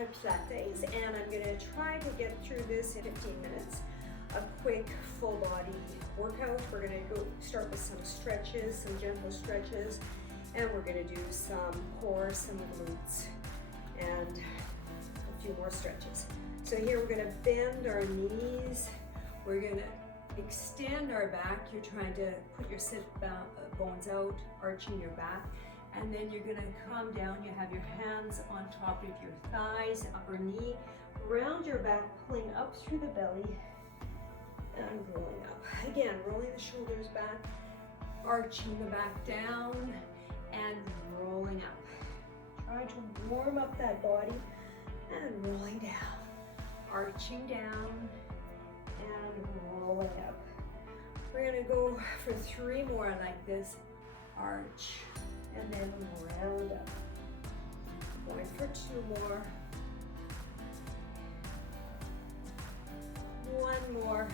for Pilates, and I'm gonna try to get through this in 15 minutes. A quick full body workout. We're gonna start with some stretches, some gentle stretches, and we're gonna do some core, some glutes, and a few more stretches. So here we're gonna bend our knees. We're gonna extend our back. You're trying to put your sit bones out, arching your back. And then you're gonna come down. You have your hands on top of your thighs, upper knee, round your back, pulling up through the belly and rolling up. Again, rolling the shoulders back, arching the back down and rolling up. Trying to warm up that body and rolling down. Arching down and rolling up. We're gonna go for 3 more like this. Arch and then round up. Going for 2 more. 1 more.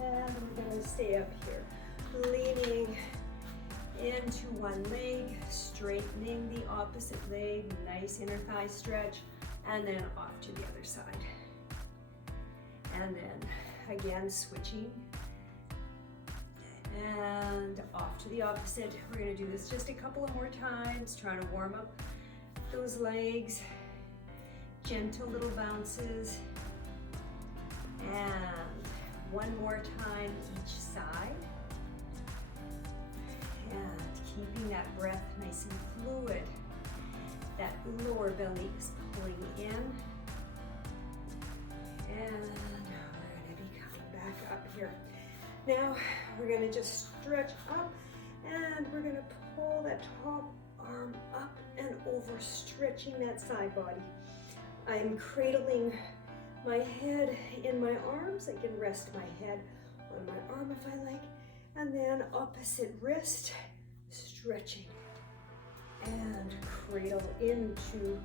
And we're gonna stay up here. Leaning into one leg, straightening the opposite leg, nice inner thigh stretch, and then off to the other side. And then again, switching. And off to the opposite. We're gonna do this just a couple of more times, trying to warm up those legs. Gentle little bounces. And 1 more time each side. And keeping that breath nice and fluid. That lower belly is pulling in. And we're gonna be coming back up here. Now, we're gonna just stretch up and we're gonna pull that top arm up and over, stretching that side body. I'm cradling my head in my arms. I can rest my head on my arm if I like. And then opposite wrist, stretching. And cradle into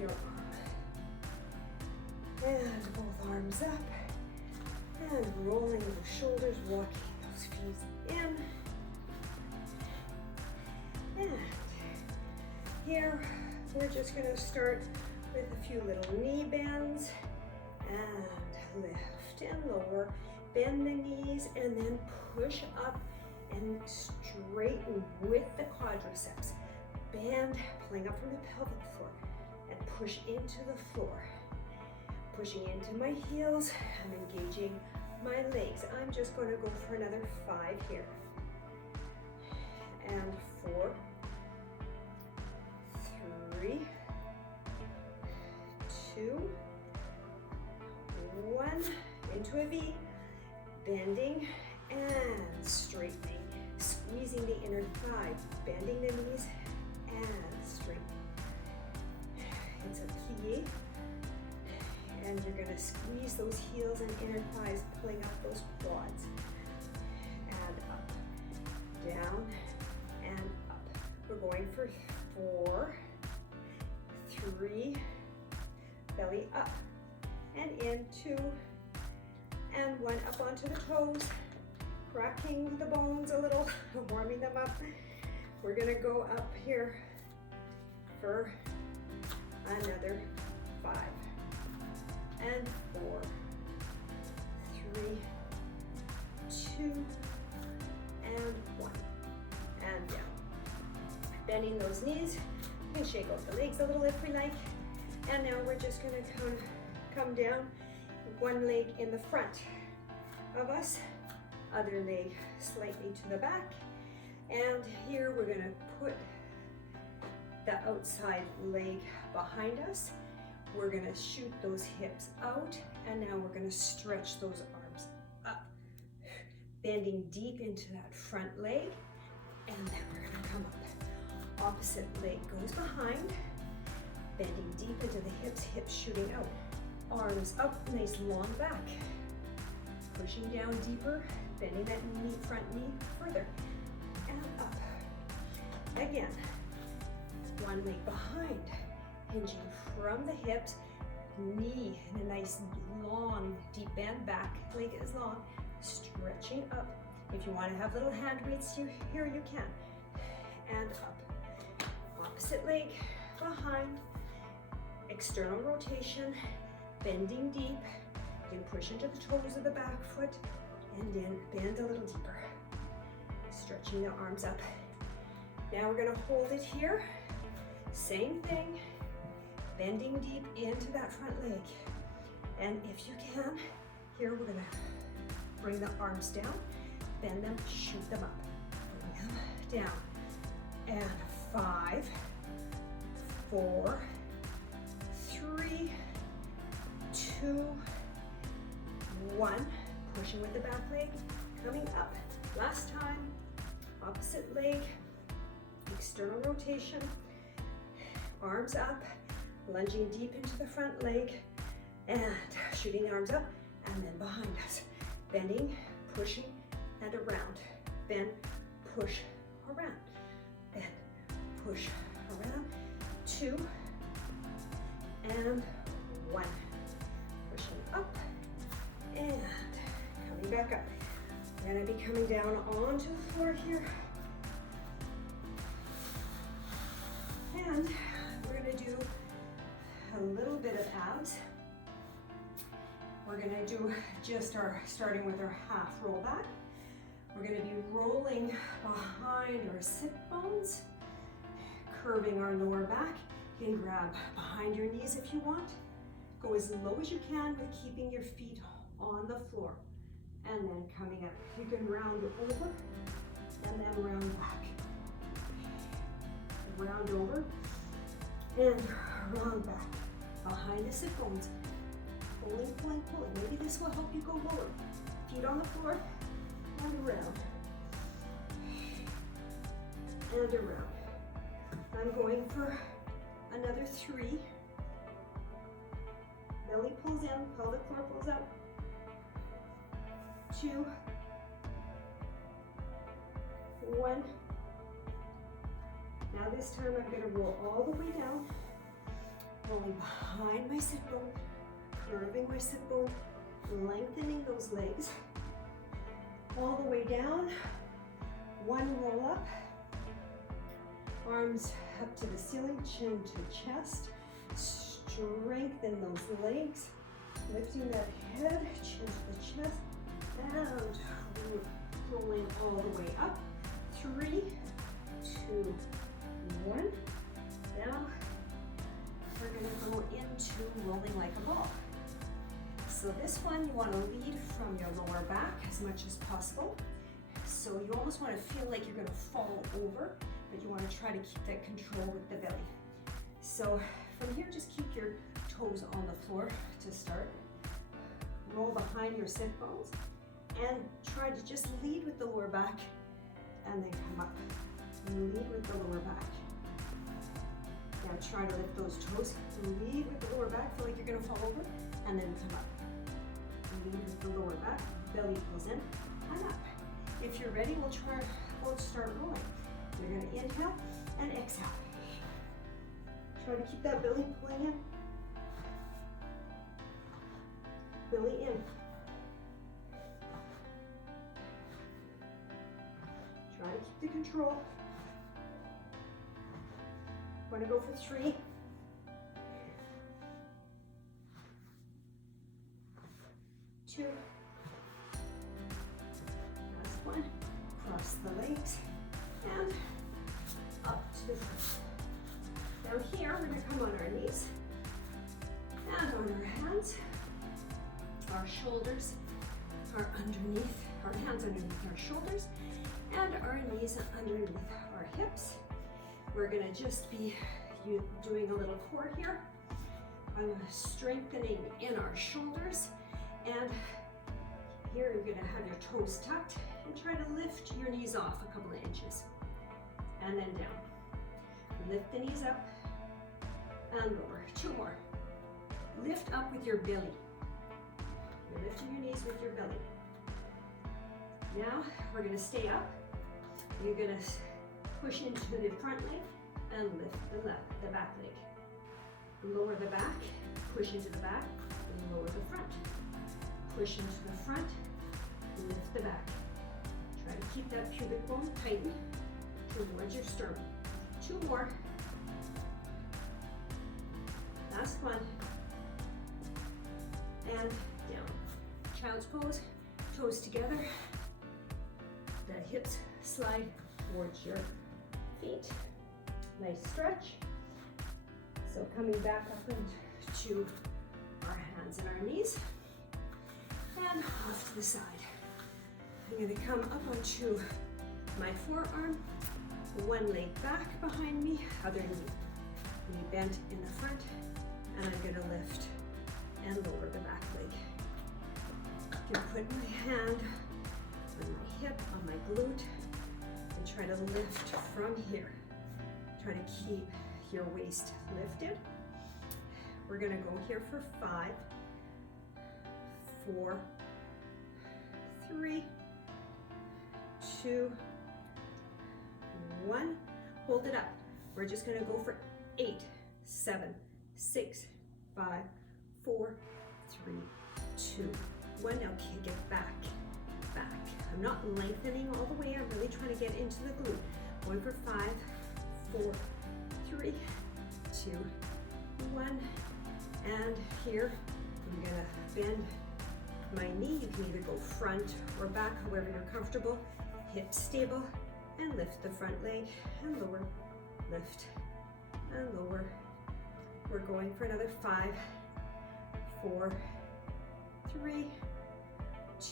your arm. And both arms up. And rolling the shoulders, walking those feet in. And here, we're just gonna start with a few little knee bends. And lift and lower. Bend the knees and then push up and straighten with the quadriceps. Bend, pulling up from the pelvic floor. And push into the floor. Pushing into my heels. I'm engaging my legs. I'm just going to go for another 5 here. And 4, 3, 2, 1. Into a V. Bending and straightening. Squeezing the inner thigh. Bending the knees and straightening. It's a plie. And you're gonna squeeze those heels and inner thighs, pulling up those quads. And up, down, and up. We're going for 4, 3, belly up, and in, 2, and 1 up onto the toes, cracking the bones a little, warming them up. We're gonna go up here for another 5. And 4, 3, 2, and 1. And down. Bending those knees. You can shake out the legs a little if we like. And now we're just going to come down. One leg in the front of us. Other leg slightly to the back. And here we're going to put the outside leg behind us. We're gonna shoot those hips out, and now we're gonna stretch those arms up. Bending deep into that front leg, and then we're gonna come up. Opposite leg goes behind, bending deep into the hips, hips shooting out. Arms up, nice long back. Pushing down deeper, bending that knee, front knee further, and up. Again, one leg behind. Hinging from the hips, knee in a nice long deep bend, back leg is long, stretching up. If you want to have little hand weights here, you can. And up. Opposite leg behind, external rotation, bending deep. You can push into the toes of the back foot and then bend a little deeper. Stretching the arms up. Now we're gonna hold it here. Same thing, bending deep into that front leg. And if you can, here we're gonna bring the arms down, bend them, shoot them up. Bring them down. And 5, 4, 3, 2, 1. Pushing with the back leg, coming up. Last time, opposite leg, external rotation, arms up, lunging deep into the front leg, and shooting the arms up, and then behind us. Bending, pushing, and around. Bend, push, around. Bend, push, around. 2, and 1. Pushing up, and coming back up. We're gonna be coming down onto the floor here. And we're gonna do a little bit of abs. We're gonna do just starting with our half roll back. We're gonna be rolling behind our sit bones, curving our lower back. You can grab behind your knees if you want. Go as low as you can with keeping your feet on the floor. And then coming up. You can round over and then round back. Round over and round back. Behind the sit bones. Pulling, pulling, pulling. Maybe this will help you go lower. Feet on the floor and around. And around. I'm going for another 3. Belly pulls in, pelvic floor pulls up. 2, 1. Now this time I'm going to roll all the way down, rolling behind my sit bone, curving my sit bone, lengthening those legs, all the way down. 1 roll up, arms up to the ceiling, chin to chest, strengthen those legs, lifting that head, chin to the chest, and rolling all the way up. 3, 2, 1. Now we're going to go into rolling like a ball. So this one you want to lead from your lower back as much as possible. So you almost want to feel like you're going to fall over, but you want to try to keep that control with the belly. So from here, just keep your toes on the floor to start. Roll behind your sit bones and try to just lead with the lower back and then come up. Lead with the lower back. Now try to lift those toes. Lead with the lower back. Feel like you're going to fall over and then come up. Lead with the lower back. Belly pulls in and up. If you're ready, we'll start rolling. You're going to inhale and exhale. Try to keep that belly pulling in. Belly in. Try to keep the control. Want to go for 3. 2. Last one. Cross the legs and up to the front. Now here, we're going to come on our knees and on our hands. Our shoulders are underneath, our hands underneath our shoulders, and our knees underneath our hips. We're going to just be doing a little core here. I'm strengthening in our shoulders, and here you're going to have your toes tucked and try to lift your knees off a couple of inches and then down. Lift the knees up and lower. 2 more. Lift up with your belly. You're lifting your knees with your belly. Now we're going to stay up. You're going to push into the front leg and lift the back leg. Lower the back, push into the back, and lower the front. Push into the front, lift the back. Try to keep that pubic bone tightened towards your sternum. 2 more. Last one. And down. Child's pose, toes together. The hips slide towards your feet. Nice stretch. So coming back up into our hands and our knees. And off to the side. I'm going to come up onto my forearm. One leg back behind me, other knee bent in the front. And I'm going to lift and lower the back leg. I'm going to put my hand on my hip, on my glute, and try to lift from here. Try to keep your waist lifted. We're going to go here for 5, 4, 3, 2, 1. Hold it up. We're just going to go for 8, 7, 6, 5, 4, 3, 2, 1. Now kick it back, back. I'm not lengthening all the way. I'm really trying to get into the glute. Going for 5, 4, 3, 2, 1. And here, I'm gonna bend my knee. You can either go front or back, however you're comfortable. Hips stable, and lift the front leg and lower, lift and lower. We're going for another 5, 4, 3,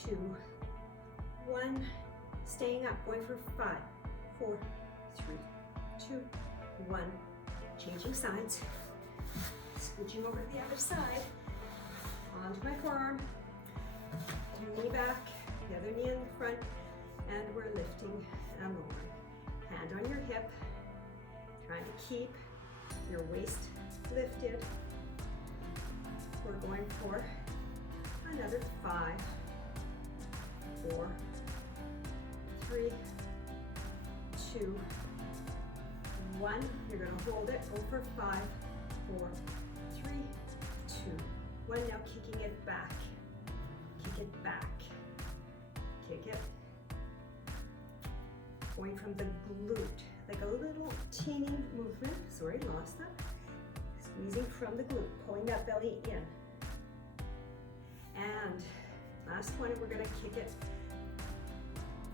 2, 1. Staying up, going for 5, 4, 3, 2, 1. Changing sides. Scooching over to the other side. Onto my forearm. Knee back, the other knee in the front, and we're lifting and lowering. Hand on your hip. Trying to keep your waist lifted. We're going for another 5, 4, 3, 2, 1. You're going to hold it. Go for 5, 4, 3, 2, 1. Now kicking it back. Kick it back. Kick it. Going from the glute, like a little teeny movement. Sorry, lost that. Squeezing from the glute, pulling that belly in. And last one, we're gonna kick it.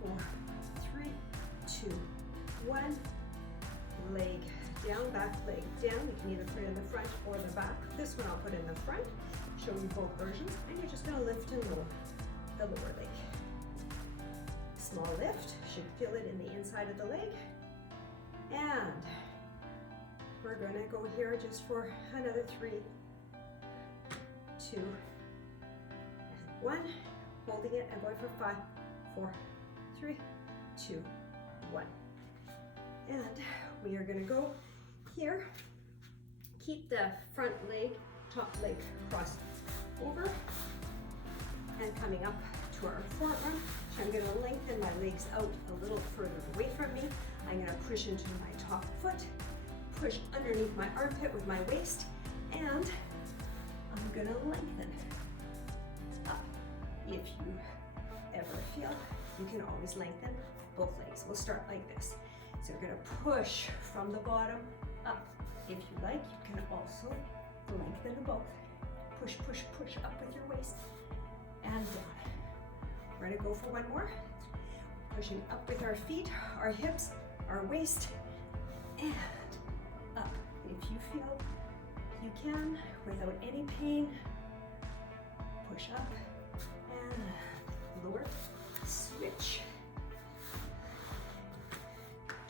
4, 3, 2, 1. Leg down, back leg down. You can either put it in the front or the back. This one I'll put in the front. Show you both versions. And you're just gonna lift and lower the lower leg. Small lift, should feel it in the inside of the leg. And we're gonna go here just for another 3, 2, and 1. Holding it and going for 5, 4, 3, 2, 1. And we are gonna go here. Keep the front leg, top leg crossed over and coming up to our forearm. I'm going to lengthen my legs out a little further away from me. I'm going to push into my top foot, push underneath my armpit with my waist, and I'm going to lengthen up. If you ever feel, you can always lengthen both legs. We'll start like this. So you're going to push from the bottom up. If you like, you can also lengthen both. Push, push, push up with your waist and down. We're gonna go for one more. Pushing up with our feet, our hips, our waist, and up. If you feel you can, without any pain, push up and lower, switch.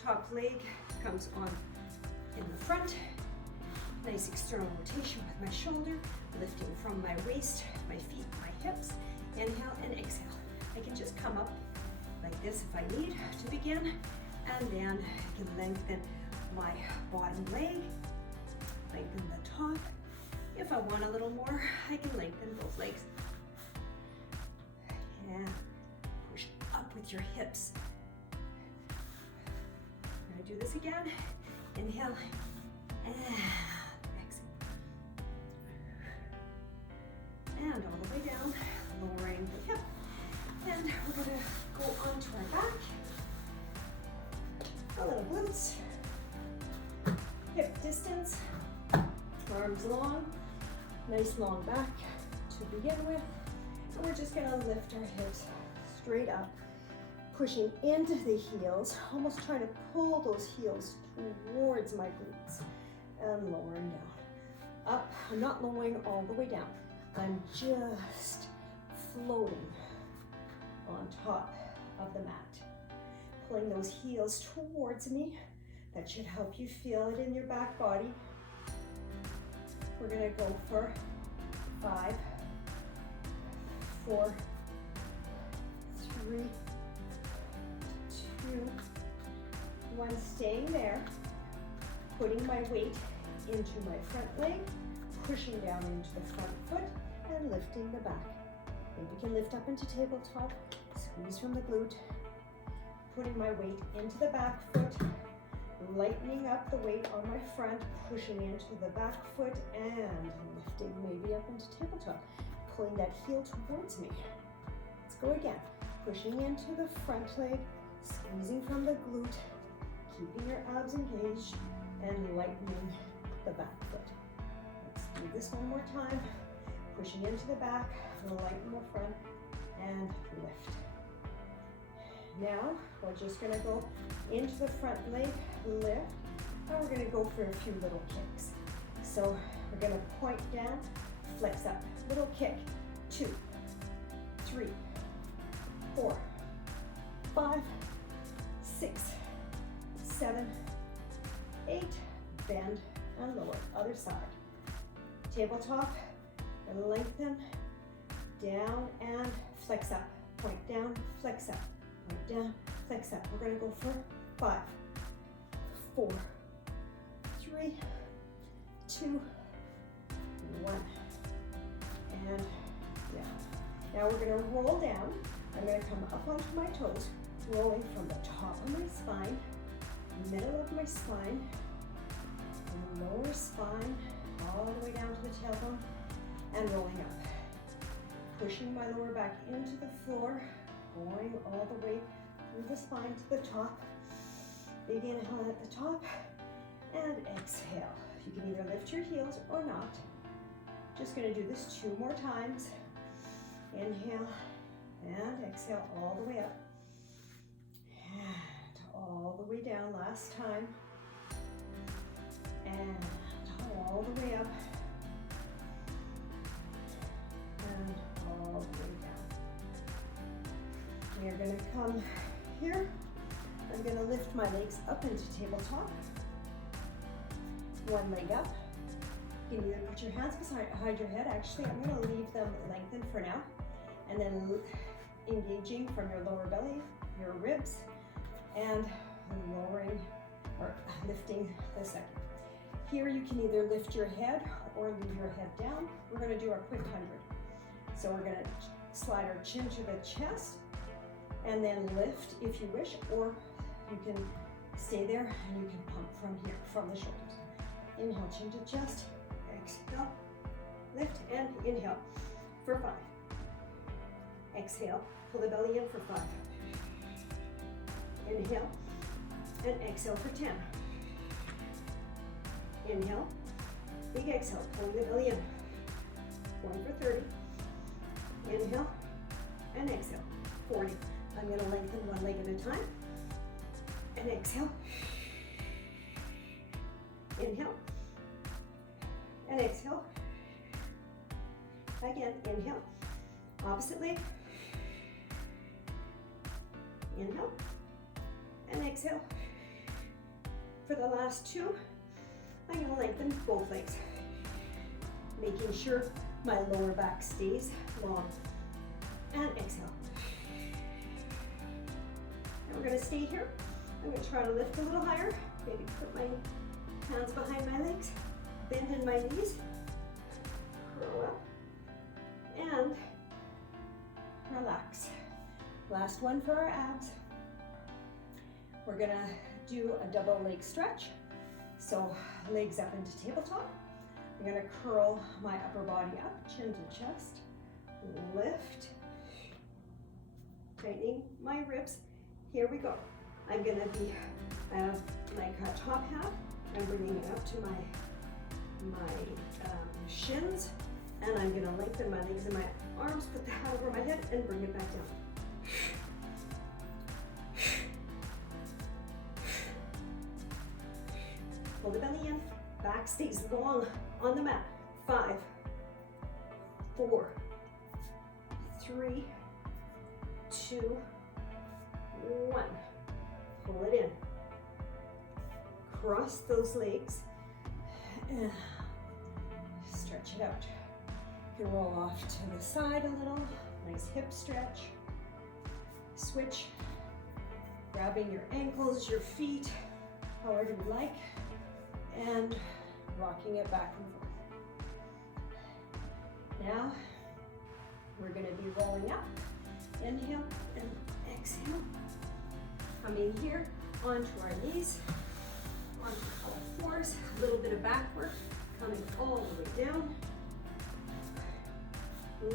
Top leg comes on in the front. Nice external rotation with my shoulder, lifting from my waist, my feet, my hips. Inhale and exhale. I can just come up like this if I need to begin, and then I can lengthen my bottom leg, lengthen the top. If I want a little more, I can lengthen both legs. Yeah, push up with your hips. I'm gonna do this again. Inhale and exhale. And all the way down, lowering the hip. And we're gonna go onto our back. A little glutes. Hip distance. Arms long, nice long back to begin with. And we're just gonna lift our hips straight up, pushing into the heels, almost trying to pull those heels towards my glutes, and lowering down. Up, I'm not lowering all the way down. I'm just floating on top of the mat. Pulling those heels towards me. That should help you feel it in your back body. We're gonna go for 5, 4, 3, 2, 1. Staying there. Putting my weight into my front leg, pushing down into the front foot, and lifting the back. Maybe you can lift up into tabletop, squeeze from the glute, putting my weight into the back foot, lightening up the weight on my front, pushing into the back foot, and lifting maybe up into tabletop, pulling that heel towards me. Let's go again. Pushing into the front leg, squeezing from the glute, keeping your abs engaged, and lightening the back foot. Let's do this one more time. Pushing into the back, lighten the front, and lift. Now, we're just gonna go into the front leg, lift, and we're gonna go for a few little kicks. So we're gonna point down, flex up, little kick, 2, 3, 4, 5, 6, 7, 8, bend and lower, other side. Tabletop, and lengthen, down and flex up, point down, flex up, point down, flex up. We're gonna go for 5, 4, 3, 2, 1, and down. Now we're gonna roll down. I'm gonna come up onto my toes, rolling from the top of my spine, middle of my spine, lower spine, all the way down to the tailbone, and rolling up. Pushing my lower back into the floor, going all the way through the spine to the top. Big inhale at the top, and exhale. You can either lift your heels or not. Just gonna do this 2 more times. Inhale, and exhale all the way up. And all the way down, last time. And all the way up. And all the way down. We're gonna come here. I'm gonna lift my legs up into tabletop. One leg up. You can either put your hands behind your head. Actually, I'm gonna leave them lengthened for now. And then engaging from your lower belly, your ribs, and lowering or lifting the second. Here you can either lift your head or leave your head down. We're gonna do our quick 100. So we're gonna slide our chin to the chest and then lift if you wish, or you can stay there and you can pump from here, from the shoulders. Inhale, chin to chest, exhale, lift, and inhale for 5. Exhale, pull the belly in for 5. Inhale, and exhale for 10. Inhale, big exhale, pulling the belly in. Going for 30. Inhale, and exhale, 40. I'm gonna lengthen one leg at a time. And exhale. Inhale, and exhale. Again, inhale. Opposite leg. Inhale, and exhale. For the last 2, I'm going to lengthen both legs, making sure my lower back stays long. And exhale. And we're going to stay here. I'm going to try to lift a little higher, maybe put my hands behind my legs, bend in my knees, curl up, and relax. Last one for our abs. We're gonna do a double leg stretch. So legs up into tabletop. I'm gonna curl my upper body up, chin to chest, lift, tightening my ribs. Here we go. I'm gonna be like a top half. I'm bringing it up to my my shins, and I'm gonna lengthen my legs and my arms, put the hat over my head, and bring it back down. Pull the belly in, back stays long on the mat. 5, 4, 3, 2, 1. Pull it in. Cross those legs. Stretch it out. You can roll off to the side a little. Nice hip stretch. Switch. Grabbing your ankles, your feet, however you like, and rocking it back and forth. Now, we're going to be rolling up. Inhale and exhale. Coming here onto our knees, onto all fours, a little bit of back work, coming all the way down,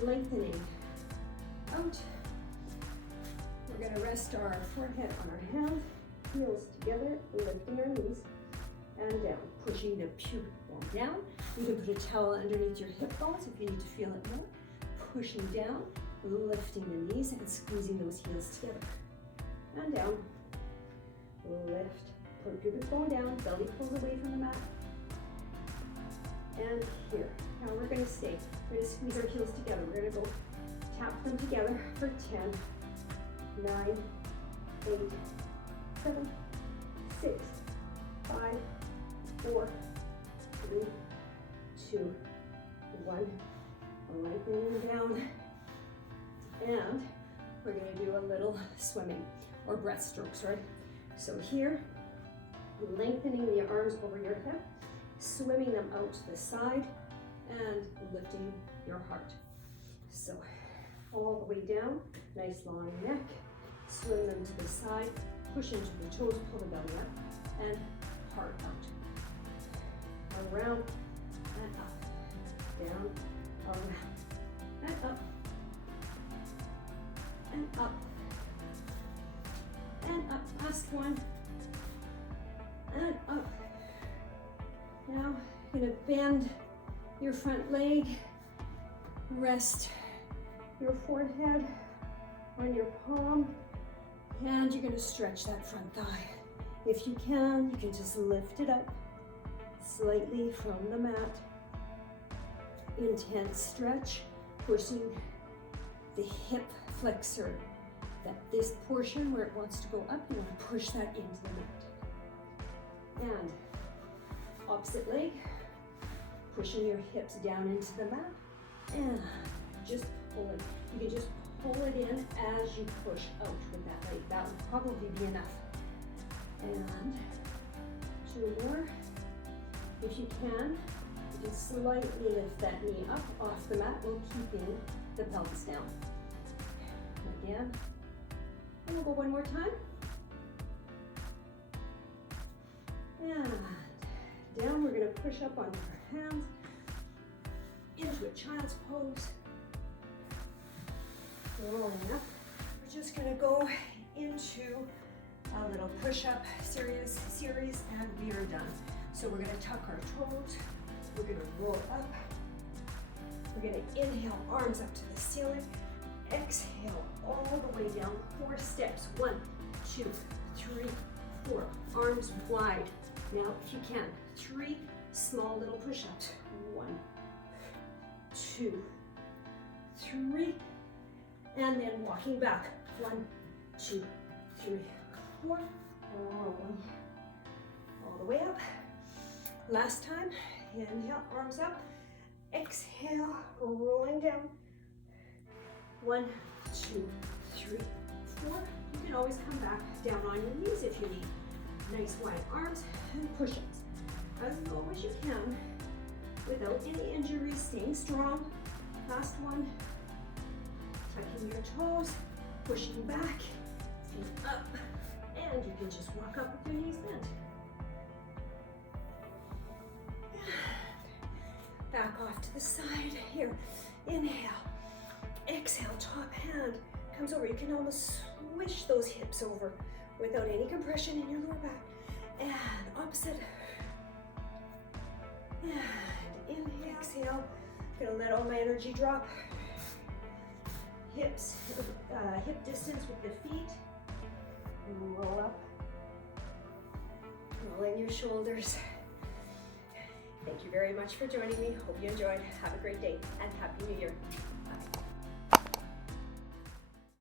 lengthening out. We're going to rest our forehead on our hands, heels together, lifting our knees, and down, pushing the pubic bone down. You can put a towel underneath your hip bones if you need to feel it more. Pushing down, lifting the knees and squeezing those heels together. And down, lift, put pubic bone down, belly pulls away from the mat. And here. Now we're going to stay. We're going to squeeze our heels together. We're going to go tap them together for 10, 9, 8, 7, 6, 5, 4, 3, 2, 1. Lengthening down. And we're going to do a little swimming or breaststrokes, right? So here, lengthening the arms over your head, swimming them out to the side, and lifting your heart. So all the way down, nice long neck, swim them to the side, push into the toes, pull the belly up, and heart out. Around and up, down, around, and up, and up, and up, past one, and up. Now, you're gonna bend your front leg, rest your forehead on your palm, and you're gonna stretch that front thigh. If you can just lift it up slightly from the mat. Intense stretch, pushing the hip flexor, this portion where it wants to go up, you want to push that into the mat. And opposite leg, pushing your hips down into the mat, and just pull it. You can just pull it in as you push out with that leg. That would probably be enough. And 2 more. If you can slightly lift that knee up off the mat while keeping the pelvis down. Again. And we'll go one more time. And down, we're going to push up onto our hands into a child's pose. Rolling up. We're just going to go into a little push-up series, and we are done. So we're going to tuck our toes. We're going to roll up. We're going to inhale, arms up to the ceiling. Exhale all the way down, 4 steps. 1, 2, 3, 4. Arms wide. Now, if you can, 3 small little push-ups. 1, 2, 3. And then walking back. 1, 2, 3, 4. Rolling all the way up. Last time. Inhale, arms up. Exhale, rolling down. 1, 2, 3, 4. You can always come back down on your knees if you need. Nice wide arms and push-ups. As low as you can without any injuries, staying strong. Last one. Tucking your toes, pushing back, feet up, and you can just walk up with your knees bent. Back off to the side. Here, inhale. Exhale, top hand comes over. You can almost swish those hips over without any compression in your lower back. And opposite. And exhale, I'm gonna let all my energy drop. Hips, hip distance with the feet. And roll up. Roll in your shoulders. Thank you very much for joining me. Hope you enjoyed. Have a great day and Happy New Year. Bye.